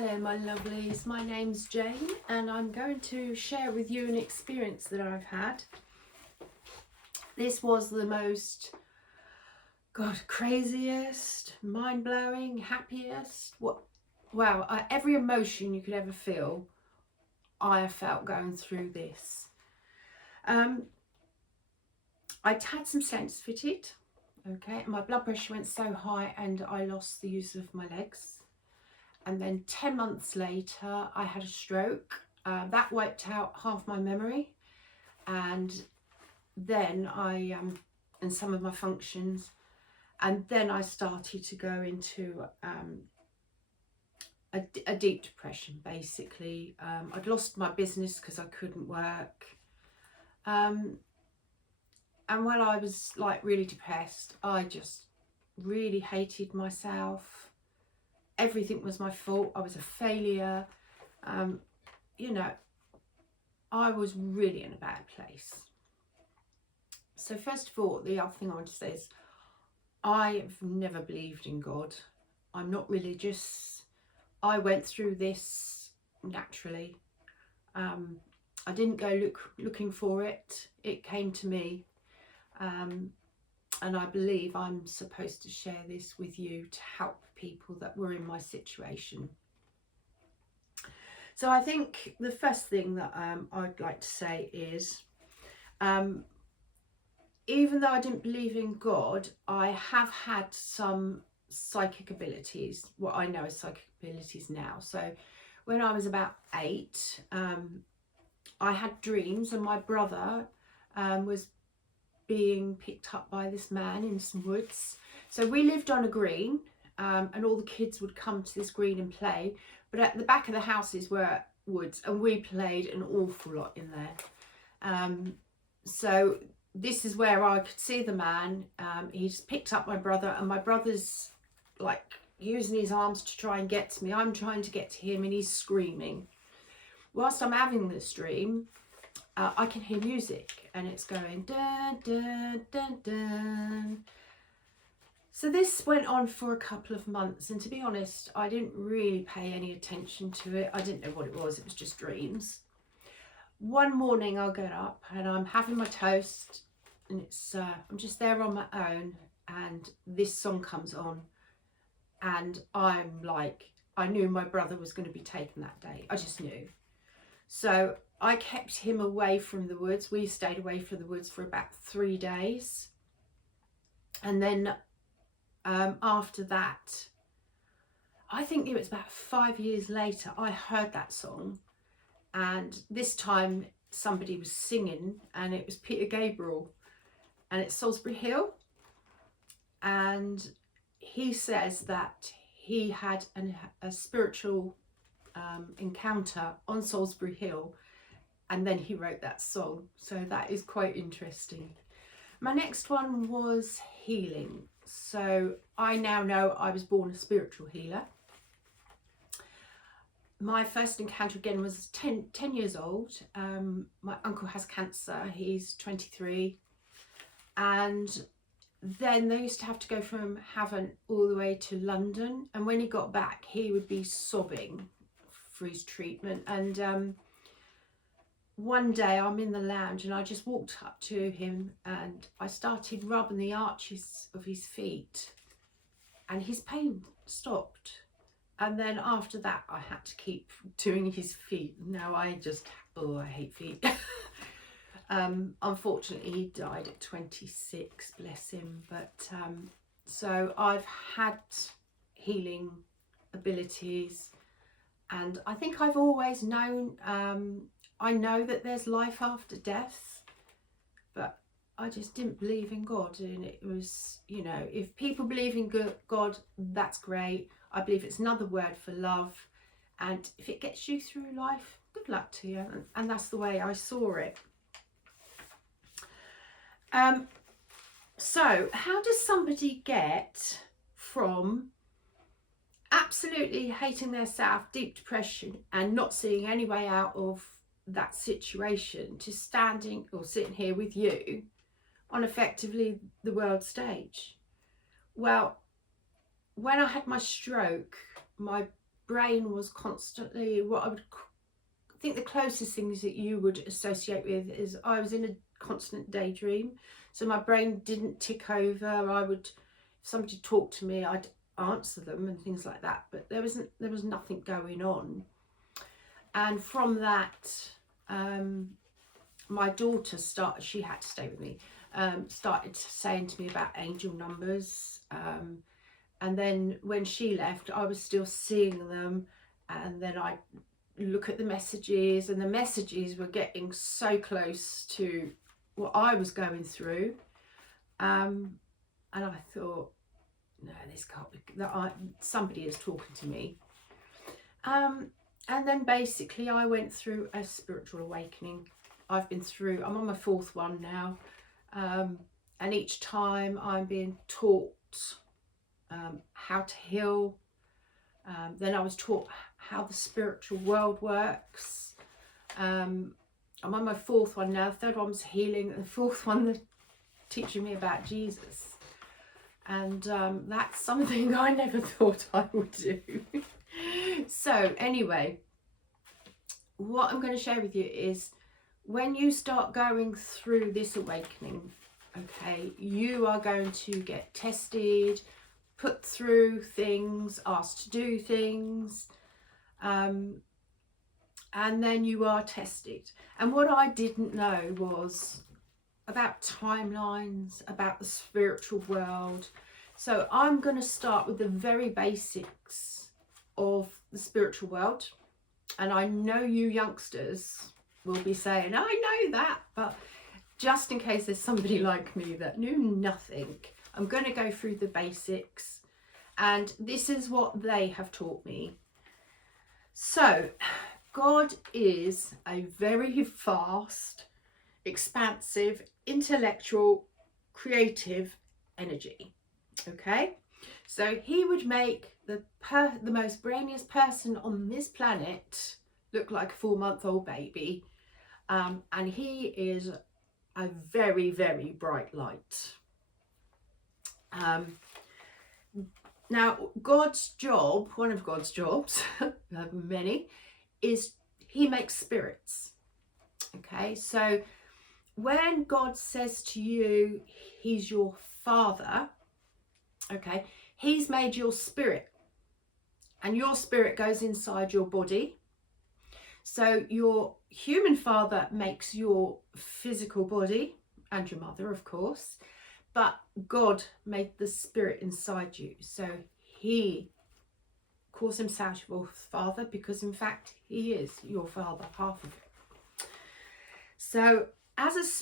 Hello my lovelies, my name's Jane and I'm going to share with you an experience that I've had. This was the most, craziest, mind-blowing, happiest, every emotion you could ever feel, I have felt going through this. I'd had some stents fitted, okay, my blood pressure went so high and I lost the use of my legs. And then 10 months later, I had a stroke. That wiped out half my memory. And then and some of my functions. And then I started to go into a deep depression, basically. I'd lost my business because I couldn't work. And while I was like really depressed, I just really hated myself. Everything was my fault. I was a failure. I was really in a bad place. So first of all, the other thing I want to say is I've never believed in God. I'm not religious. I went through this naturally. I didn't go looking for it. It came to me. And I believe I'm supposed to share this with you to help people that were in my situation. So I think the first thing that I'd like to say is, even though I didn't believe in God, I have had some psychic abilities, what I know as psychic abilities now. So when I was about 8, I had dreams and my brother was being picked up by this man in some woods. So we lived on a green, and all the kids would come to this green and play, but at the back of the houses were woods and we played an awful lot in there. So this is where I could see the man. He's picked up my brother and my brother's like using his arms to try and get to me. I'm trying to get to him and he's screaming. Whilst I'm having this dream, I can hear music and it's going dun dun dun dun. So this went on for a couple of months, and to be honest, I didn't really pay any attention to it. I didn't know what it was just dreams. One morning I'll get up and I'm having my toast and it's I'm just there on my own and this song comes on and I'm like, I knew my brother was going to be taken that day. I just knew. So I kept him away from the woods. We stayed away from the woods for about 3 days. And then after that, I think it was about 5 years later, I heard that song. And this time somebody was singing and it was Peter Gabriel and it's Salisbury Hill. And he says that he had a spiritual encounter on Salisbury Hill and then he wrote that song. So that is quite interesting. My next one was healing. So I now know I was born a spiritual healer. My first encounter again was 10 years old. My uncle has cancer, he's 23. And then they used to have to go from Havant all the way to London. And when he got back, he would be sobbing for his treatment. And one day I'm in the lounge and I just walked up to him and I started rubbing the arches of his feet and his pain stopped. And then after that I had to keep doing his feet. Now I hate feet. Unfortunately he died at 26, bless him. But so I've had healing abilities and I think I've always known, I know that there's life after death, but I just didn't believe in God. And it was, if people believe in God, that's great. I believe it's another word for love. And if it gets you through life, good luck to you. And that's the way I saw it. So how does somebody get from absolutely hating themselves, deep depression, and not seeing any way out of that situation to standing or sitting here with you on effectively the world stage? Well, when I had my stroke, my brain was constantly, what I would think the closest things that you would associate with is I was in a constant daydream. So my brain didn't tick over. If somebody talked to me, I'd answer them and things like that, but there was nothing going on. And from that, my daughter she had to stay with me, started saying to me about angel numbers, and then when she left, I was still seeing them, and then I look at the messages, and the messages were getting so close to what I was going through, and I thought, no, this can't be, somebody is talking to me. And then basically I went through a spiritual awakening. I'm on my 4th one now, and each time I'm being taught how to heal. Then I was taught how the spiritual world works. I'm on my 4th one now. The 3rd one was healing. The 4th one, teaching me about Jesus. And that's something I never thought I would do. So anyway, what I'm going to share with you is when you start going through this awakening, okay, you are going to get tested, put through things, asked to do things, and then you are tested. And what I didn't know was about timelines, about the spiritual world. So I'm going to start with the very basics of the spiritual world. And I know you youngsters will be saying, I know that, but just in case there's somebody like me that knew nothing, I'm going to go through the basics, and this is what they have taught me. So God is a very vast, expansive, intellectual, creative energy. Okay, so he would make the most brainiest person on this planet look like a 4-month-old baby, and he is a very, very bright light. Now, God's job, one of God's jobs, many, is he makes spirits. Okay, so when God says to you, he's your father, okay, he's made your spirit, and your spirit goes inside your body. So your human father makes your physical body, and your mother, of course, but God made the spirit inside you. So he calls himself your father because in fact he is your father, half of it. So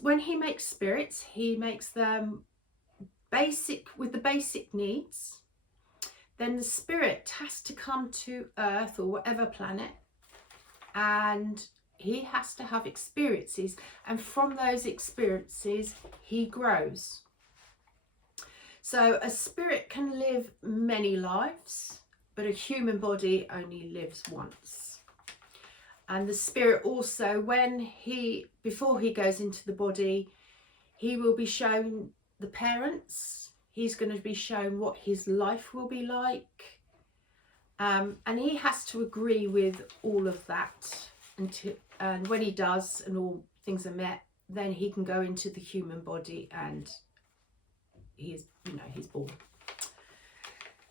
when he makes spirits, he makes them with the basic needs. Then the spirit has to come to Earth or whatever planet, and he has to have experiences, and from those experiences he grows. So a spirit can live many lives, but a human body only lives once. And the spirit also, before he goes into the body, he will be shown the parents. He's going to be shown what his life will be like. And he has to agree with all of that. And when he does and all things are met, then he can go into the human body and he's born.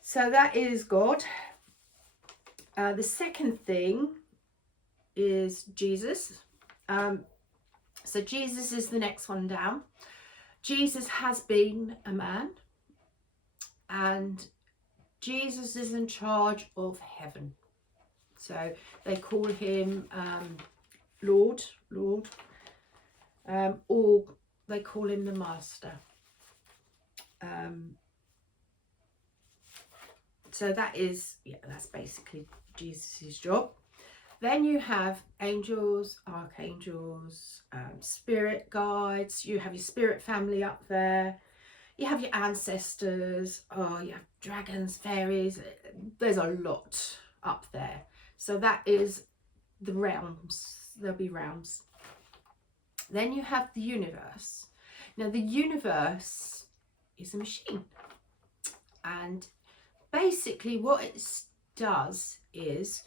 So that is God. The second thing is Jesus. So Jesus is the next one down. Jesus has been a man, and Jesus is in charge of heaven. So they call him Lord, or they call him the Master. So that's basically Jesus's job. Then you have angels, archangels, spirit guides. You have your spirit family up there. You have your ancestors. You have dragons, fairies. There's a lot up there. So that is the realms. There'll be realms. Then you have the universe. Now the universe is a machine, and basically what it does is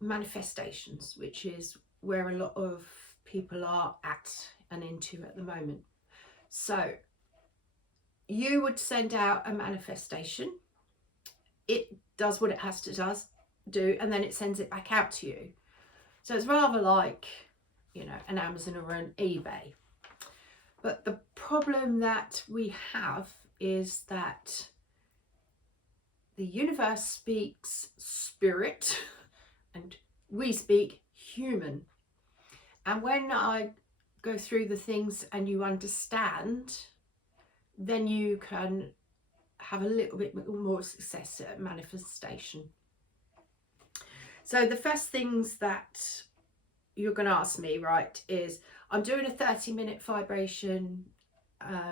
manifestations, which is where a lot of people are at and into at the moment. So you would send out a manifestation, it does what it has to do, and then it sends it back out to you. So it's rather like, you know, an Amazon or an eBay. But the problem that we have is that the universe speaks spirit and we speak human. And when I go through the things and you understand, then you can have a little bit more success at manifestation. So the first things that you're going to ask me, right, is I'm doing a 30-minute vibration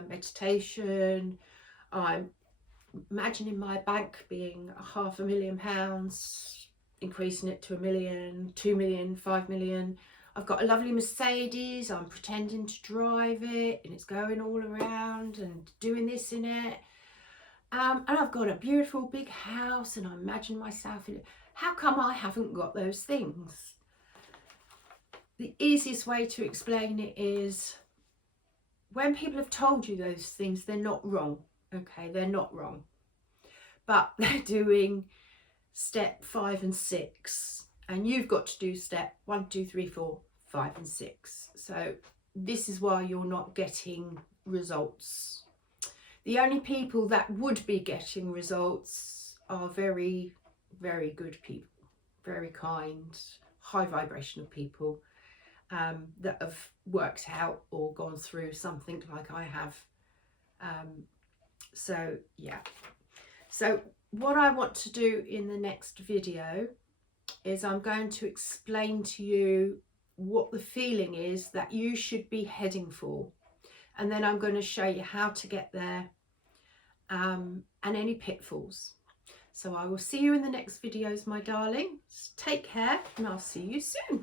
meditation. I'm imagining my bank being £500,000, increasing it to 1 million, 2 million, 5 million. I've got a lovely Mercedes, I'm pretending to drive it and it's going all around and doing this in it. And I've got a beautiful big house and I imagine myself in it. How come I haven't got those things? The easiest way to explain it is when people have told you those things, they're not wrong. Okay, they're not wrong. But they're doing step 5 and 6. And you've got to do step 1, 2, 3, 4, 5 and 6. So this is why you're not getting results. The only people that would be getting results are very, very good people, very kind, high vibrational people that have worked out or gone through something like I have. So yeah. So what I want to do in the next video is I'm going to explain to you what the feeling is that you should be heading for. And then I'm going to show you how to get there and any pitfalls. So I will see you in the next videos, my darlings. Take care and I'll see you soon.